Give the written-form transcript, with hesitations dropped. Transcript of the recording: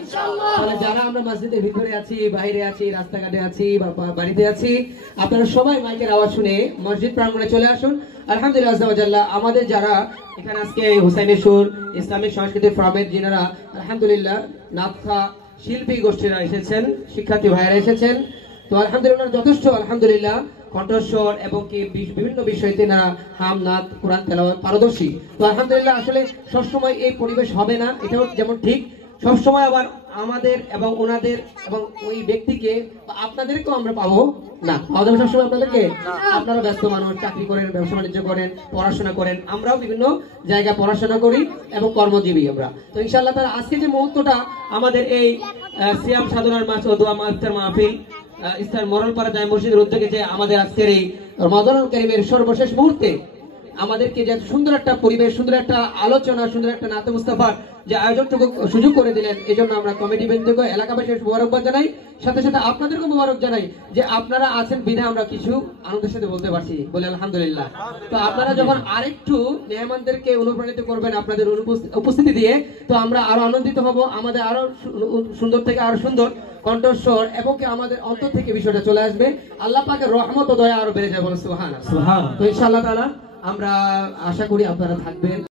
ইনশাআল্লাহ। তাহলে যারা আমরা মসজিদের ভিতরে আছি, বাইরে আছি, রাস্তাঘাটে আছি বা বাড়িতে আছি, আপনারা সবাই মাইকের আওয়াজ শুনে মসজিদ প্রাঙ্গণে চলে আসুন। আলহামদুলিল্লাহ আযজা ওয়া জাল্লা আমাদের যারা এখানে আজকে হুসাইনি সুর ইসলামিক সংস্কৃতি ফ্রমের যিনারা আলহামদুলিল্লাহ নাথা শিল্পী গোষ্ঠীরা এসেছেন, শিক্ষার্থী ভাইয়েরা এসেছেন, তো আলহামদুলিল্লাহ যথেষ্ট আলহামদুলিল্লাহ কণ্ঠস্বর এবং কি বিভিন্ন বিষয়তে না হাম নাত কোরআন তেলাওয়াত পারদর্শী। তো আলহামদুলিল্লাহ আসলে সবসময় এই পরিবেশ হবে না, এটাও যেমন ঠিক, সবসময় আবার আমাদের এবং ওনাদের এবং ওই ব্যক্তিকে বা আপনাদেরকেও আমরা পাবো না, পাওয়া যাবে সবসময় আপনাদেরকে। আপনারা ব্যস্ত মানুষ, চাকরি করেন, ব্যবসা বাণিজ্য করেন, পড়াশোনা করেন, আমরাও বিভিন্ন জায়গায় পড়াশোনা করি এবং কর্মজীবী আমরা। তো ইনশাআল্লাহ তাআলা আজকে যে মুহূর্তটা আমাদের এই সিয়াম সাধনার মাস ও দোয়া মাফতার মাহফিল ইস্তার মরলপাড়া জামে মসজিদের উদ্যোগে যে আমাদের আজকের এই রমাদানুল কারীমের সর্বশেষ মুহূর্তে আমাদেরকে যে সুন্দর একটা পরিবেশ, সুন্দর একটা আলোচনা, সুন্দর একটা নাতে মুস্তাফার যে আয়োজনটুকু সুযোগ করে দিলেন, এই জন্য আমরা কমিটি বৃন্দকে এলাকাবাসীর মোবারকবাদ জানাই, সাথে সাথে আপনাদেরকে মোবারক জানাই যে আপনারা আছেন বিনা আমরা কিছু আনন্দের সাথে বলতে পারছি, বলে আলহামদুলিল্লাহ। তো আপনারা যখন আরেকটু মেহমানদেরকে অনুপ্রাণিত করবেন আপনাদের উপস্থিতি দিয়ে, তো আমরা আরো আনন্দিত হব, আমাদের আরো সুন্দর থেকে আরো সুন্দর কণ্ঠস্বর এবং কি আমাদের অন্তর থেকে বিষয়টা চলে আসবে, আল্লাহ পাকের রহমত ও দয়া আরো বেড়ে যাবে, সুবহানাল্লাহ। তো ইনশাআল্লাহ তাআলা আমরা আশা করি আপনারা থাকবেন।